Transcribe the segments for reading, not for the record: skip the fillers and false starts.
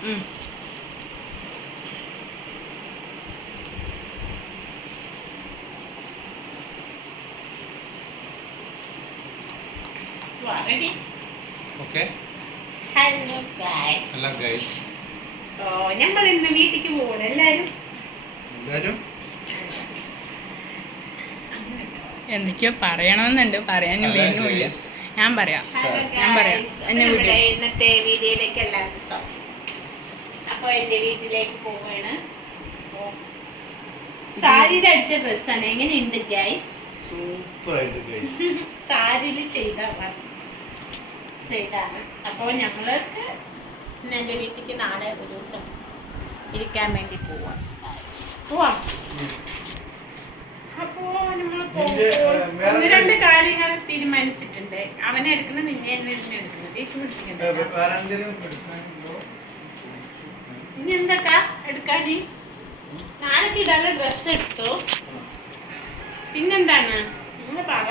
Ready? Okay. Hello guys. Hello guys. ഞങ്ങൾ ഇന്ന് വീട്ടിലേക്ക് പോകണം എല്ലാരും. എന്തൊക്കെയോ പറയണമെന്നുണ്ട്, പറയാനും വേണ്ടിയില്ല. ഞാൻ പറയാം ഇന്നത്തെ വീഡിയോയിലേക്ക് എല്ലാവർക്കും സ്വാഗതം. അപ്പോൾ എൻ്റെ വീട്ടിലേക്ക് പോവുകയാണ്. സാരിയിൽ അടിച്ച ഡ്രസ്സാണ്. എങ്ങനെയുണ്ട് ഗൈസ്? സൂപ്പർ ആയിട്ട് ഗൈസ്. സാരിയിൽ ചെയ്താണ്. അപ്പോൾ ഞങ്ങൾക്ക് ഇന്ന് എൻ്റെ വീട്ടിലേക്ക് നാളെ ഒരു ദിവസം ഇരിക്കാൻ വേണ്ടി പോവാം. അപ്പോൾ നമ്മൾ ഒന്ന് രണ്ട് കാര്യങ്ങൾ തീരുമാനിച്ചിട്ടുണ്ട്. അവനെ എടുക്കണം, നിന്നെ എടുക്കണം. ദേഷ്യം പിടിപ്പിക്കണ്ട. ഇനി എന്താ എടുക്കാൻ? നാളേക്ക് ഇടാനുള്ള ഡ്രസ്സ് എടുത്തു. പിന്നെന്താണ് നിങ്ങൾ പറ.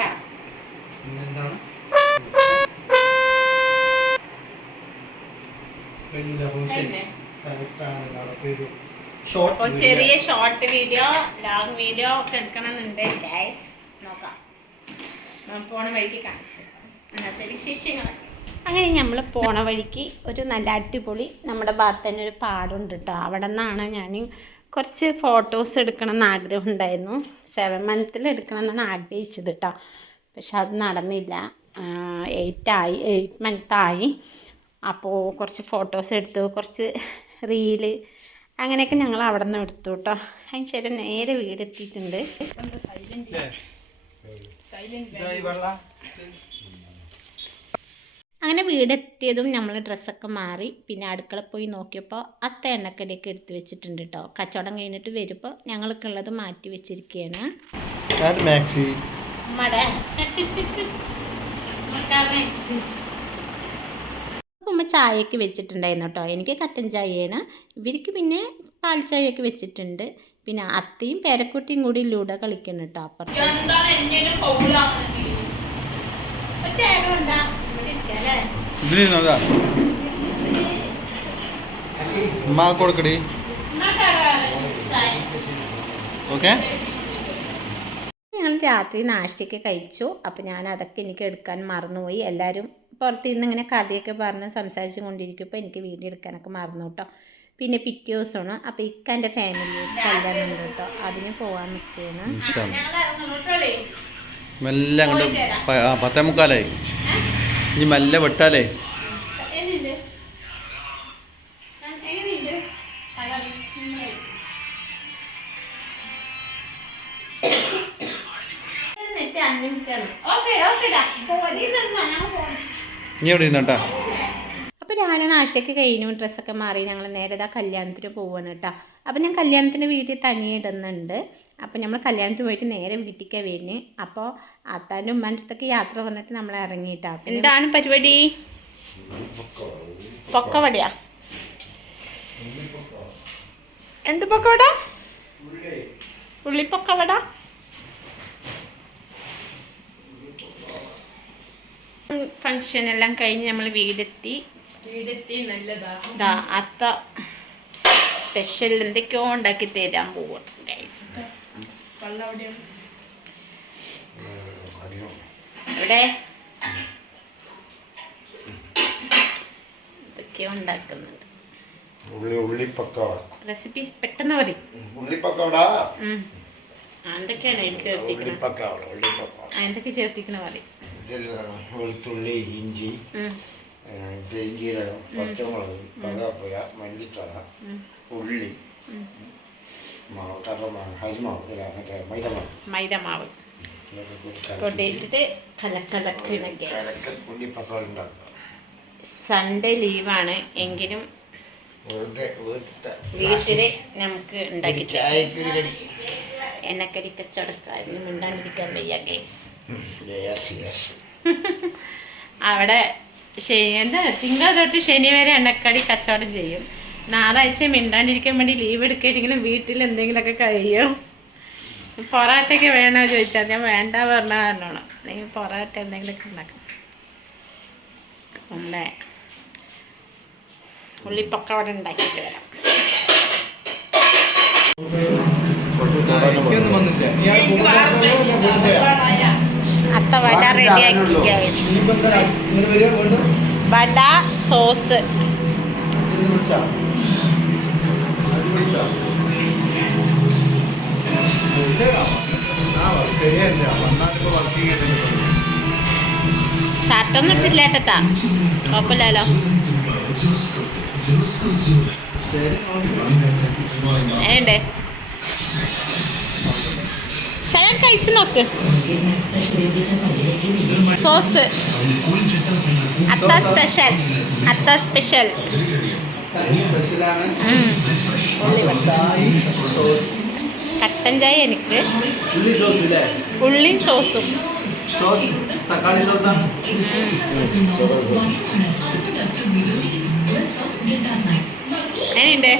ചെറിയ ഷോർട്ട് വീഡിയോ, ലോങ് വീഡിയോ ഒക്കെ എടുക്കണമെന്നുണ്ട് ഗൈസ്. നോക്കാം, പോണ വഴിക്ക് കാണിച്ചു അന്നത്തെ വിശേഷങ്ങൾ. അങ്ങനെ നമ്മൾ പോണ വഴിക്ക് ഒരു നല്ല അടിപൊളി നമ്മുടെ ഭാഗത്ത് തന്നെ ഒരു പാടുണ്ട് കേട്ടോ. അവിടെ നിന്നാണ് ഞാൻ കുറച്ച് ഫോട്ടോസ് എടുക്കണം എന്ന് ആഗ്രഹം ഉണ്ടായിരുന്നു. 7 months എടുക്കണം എന്നാണ് ആഗ്രഹിച്ചത് കേട്ടോ. പക്ഷെ അത് നടന്നില്ല. 8 months ആയി. അപ്പോൾ കുറച്ച് ഫോട്ടോസ് എടുത്തു, കുറച്ച് റീല് അങ്ങനെയൊക്കെ ഞങ്ങൾ അവിടെ നിന്ന് എടുത്തു കേട്ടോ. അതിന് ശേഷം നേരെ വീടെത്തിയിട്ടുണ്ട്. അങ്ങനെ വീടെത്തിയതും നമ്മൾ ഡ്രസ്സൊക്കെ മാറി പിന്നെ അടുക്കള പോയി നോക്കിയപ്പോൾ അത്ത എണ്ണക്കടിയൊക്കെ എടുത്ത് വെച്ചിട്ടുണ്ട് കേട്ടോ. കച്ചവടം കഴിഞ്ഞിട്ട് വരുമ്പോൾ ഞങ്ങൾക്കുള്ളത് മാറ്റി വെച്ചിരിക്കുകയാണ്. ഉമ്മ ചായയൊക്കെ വെച്ചിട്ടുണ്ടായിരുന്നു കേട്ടോ. എനിക്ക് കട്ടൻ ചായയാണ്, ഇവർക്ക് പിന്നെ പാൽ ചായയൊക്കെ വെച്ചിട്ടുണ്ട്. പിന്നെ അത്തയും പേരക്കുട്ടിയും കൂടി ലൂഡോ കളിക്കണം കേട്ടോ. അപ്പുറത്ത് ഞങ്ങൾ രാത്രി നാഷ്ടയൊക്കെ കഴിച്ചു. അപ്പോൾ ഞാൻ അതൊക്കെ എനിക്ക് എടുക്കാൻ മറന്നുപോയി. എല്ലാവരും പുറത്തിരുന്ന് ഇങ്ങനെ കഥയൊക്കെ പറഞ്ഞ് സംസാരിച്ചു കൊണ്ടിരിക്കുമ്പോൾ എനിക്ക് വീഡിയോ എടുക്കാനൊക്കെ മറന്നു കേട്ടോ. പിന്നെ പിറ്റേ ദിവസമാണ്. അപ്പോൾ ഇക്കാൻ്റെ ഫാമിലി കല്യാണം ഉണ്ട് കേട്ടോ, അതിന് പോകാൻ നിൽക്കുകയാണ്. മെല്ലെ അങ്ങോട്ട് 10:45 ഇനി മെല്ലെ വിട്ടാലേ. ഇനി എവിടെ ഇരുന്നോട്ടാ. അപ്പോൾ രാവിലെ നാഷ്ടയൊക്കെ കഴിഞ്ഞു, ഡ്രസ്സൊക്കെ മാറി ഞങ്ങൾ നേരെ കല്യാണത്തിന് പോവാണ് കേട്ടോ. അപ്പോൾ ഞാൻ കല്യാണത്തിൻ്റെ വീട്ടിൽ തനിയെ ഇടുന്നുണ്ട്. അപ്പോൾ നമ്മൾ കല്യാണത്തിന് പോയിട്ട് നേരെ വീട്ടിലേക്കാണ് വരുന്നത്. അപ്പോൾ അത്താൻ്റെ ഉമ്മാൻ്റെ അടുത്തൊക്കെ യാത്ര പറഞ്ഞിട്ട് നമ്മൾ ഇറങ്ങിയിട്ടാ. എന്താണ് പരിപാടി? പൊക്കവടയാ? എന്ത് പൊക്കവട? ഉള്ളിപ്പൊക്കവട. ഫങ്ഷൻ എല്ലാം കഴിഞ്ഞ് നമ്മൾ വീടെത്തി. നല്ലതാ അത്ത സ്പെഷ്യൽ എന്തൊക്കെയോ ഉണ്ടാക്കി തരാൻ പോവാ ഗൈസ്. ഇവിടെ എന്തൊക്കെയോ ഉണ്ടാക്കുന്നുണ്ട്. റെസിപ്പി പെട്ടെന്ന് പറയും. എന്തൊക്കെയാണ് എന്തൊക്കെ ചേർത്തിക്കണ പറയും. വെളുത്തുള്ളി, ഇഞ്ചി, പെരിഞ്ചീരകം, പച്ചമുളക്, കറിവേപ്പില, മല്ലിത്തല, ഉള്ളി, മൈദമാവ് കൊണ്ടിട്ടിട്ട് സൺഡേ ലീവാണ് എങ്കിലും വീട്ടില് നമുക്ക് ഉണ്ടാക്കി എണ്ണക്കടി കച്ചവടക്കാരന് മിണ്ടാണ്ടിരിക്കാൻ വയ്യ ഗൈസ്. അവിടെ എന്താ തിങ്കൾ തൊട്ട് ശനി വരെ എണ്ണക്കടി കച്ചവടം ചെയ്യും. ഞായറാഴ്ച മിണ്ടാണ്ടിരിക്കാൻ വേണ്ടി ലീവ് എടുക്കുകയാണെങ്കിലും വീട്ടിൽ എന്തെങ്കിലുമൊക്കെ കഴിയും. പൊറാട്ടയൊക്കെ വേണോ ചോദിച്ചാൽ ഞാൻ വേണ്ട പറഞ്ഞാൽ പറഞ്ഞോളാം. അല്ലെങ്കിൽ പൊറാട്ട എന്തെങ്കിലുമൊക്കെ ഉണ്ടാക്കും. നമ്മളെ ഉള്ളിപ്പൊക്കെ അവിടെ ഉണ്ടാക്കിയിട്ട് വരാം. അത്ത വട റെഡിയാക്കി ഗൈസ്. വട സോസ് ഷർട്ടൊന്നും ഇട്ടില്ല ഏട്ടാ, കുഴപ്പമില്ലല്ലോ. എങ്ങനെയുണ്ട് ചില കഴിച്ചു നോക്ക്. സോസ് അത്ത സ്പെഷ്യൽ, അത്ത സ്പെഷ്യൽ. കട്ടൻ ചായ എനിക്ക്, ഉള്ളിയും സോസും. തക്കാളി സോസാണ്. എങ്ങനെയുണ്ട്?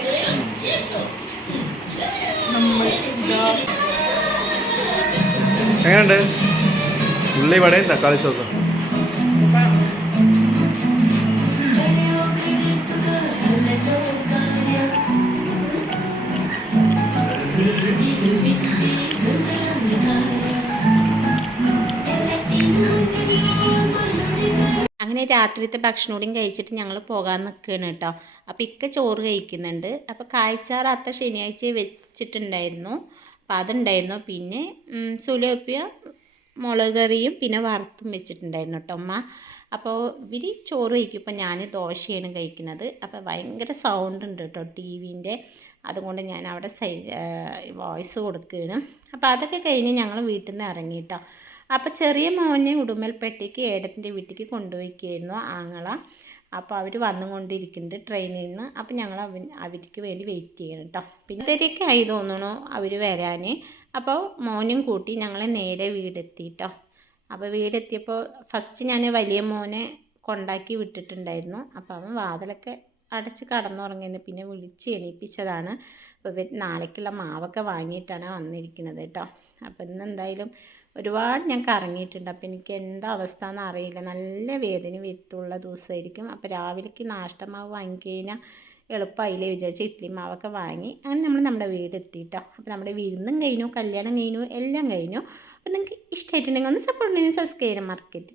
എങ്ങനെയുണ്ട്? ഉള്ളി വടയും തക്കാളി സോസും. അങ്ങനെ രാത്രിത്തെ ഭക്ഷണം കൂടിയും കഴിച്ചിട്ട് ഞങ്ങൾ പോകാൻ നിൽക്കുകയാണ് കേട്ടോ. അപ്പോൾ ഇക്ക ചോറ് കഴിക്കുന്നുണ്ട്. അപ്പോൾ കായ്ച്ചാറ് അത്ത ശനിയാഴ്ച വെച്ചിട്ടുണ്ടായിരുന്നു, അപ്പോൾ അതുണ്ടായിരുന്നു. പിന്നെ സുലോപ്പിയ മുളക് കറിയും പിന്നെ വറുത്തും വെച്ചിട്ടുണ്ടായിരുന്നു കേട്ടോ അമ്മ. അപ്പോൾ ഇവർ ചോറ് കഴിക്കും. ഇപ്പോൾ ഞാൻ ദോശയാണ് കഴിക്കുന്നത്. അപ്പോൾ ഭയങ്കര സൗണ്ട് ഉണ്ട് കേട്ടോ TV-ൻ്റെ, അതുകൊണ്ട് ഞാൻ അവിടെ വോയിസ് കൊടുക്കുകയാണ്. അപ്പോൾ അതൊക്കെ കഴിഞ്ഞ് ഞങ്ങൾ വീട്ടിൽ നിന്ന് ഇറങ്ങി കേട്ടോ. അപ്പോൾ ചെറിയ മോനെ ഉടുമൽപേട്ടയ്ക്ക് ഏടത്തിൻ്റെ വീട്ടിലേക്ക് കൊണ്ടുപോയിക്കായിരുന്നു ആങ്ങള. അപ്പോൾ അവർ വന്നുകൊണ്ടിരിക്കുന്നുണ്ട് ട്രെയിനിൽ നിന്ന്. അപ്പോൾ ഞങ്ങൾ അവർക്ക് വേണ്ടി വെയിറ്റ് ചെയ്യണം കേട്ടോ. പിന്നെ ഇതൊക്കെ ആയി തോന്നണു അവർ വരാൻ. അപ്പോൾ മോനും കൂട്ടി ഞങ്ങൾ നേരെ വീടെത്തി കേട്ടോ. അപ്പോൾ വീടെത്തിയപ്പോൾ ഫസ്റ്റ് ഞാൻ വലിയ മോനെ കൊണ്ടാക്കി വിട്ടിട്ടുണ്ടായിരുന്നു. അപ്പോൾ അവൻ വാതിലൊക്കെ അടച്ച് കടന്നുറങ്ങിയെന്ന് പിന്നെ വിളിച്ച് എണീപ്പിച്ചതാണ്. അപ്പോൾ ഇവർ നാളേക്കുള്ള മാവൊക്കെ വാങ്ങിയിട്ടാണ് വന്നിരിക്കുന്നത് കേട്ടോ. അപ്പോൾ ഇന്ന് എന്തായാലും ഒരുപാട് ഞാൻ കറങ്ങിയിട്ടുണ്ട്. അപ്പോൾ എനിക്ക് എന്താ അവസ്ഥ എന്ന് അറിയില്ല, നല്ല വേദന വരുത്തുള്ള ദിവസമായിരിക്കും. അപ്പോൾ രാവിലേക്ക് നാഷ്ടമാവ് വാങ്ങിക്കഴിഞ്ഞാൽ എളുപ്പമായില്ലേ വിചാരിച്ച് ഇഡ്ഡലി മാവൊക്കെ വാങ്ങി അങ്ങനെ നമ്മൾ നമ്മുടെ വീടെത്തിയിട്ടോ. അപ്പോൾ നമ്മുടെ വിരുന്നും കഴിഞ്ഞു, കല്യാണം കഴിഞ്ഞു, എല്ലാം കഴിഞ്ഞു. അപ്പോൾ നിങ്ങൾക്ക് ഇഷ്ടമായിട്ടുണ്ടെങ്കിൽ ഒന്ന് സപ്പോർട്ട് ചെയ്യാൻ സബ്സ്ക്രൈബ് ചെയ്യാൻ മറക്കരുത്.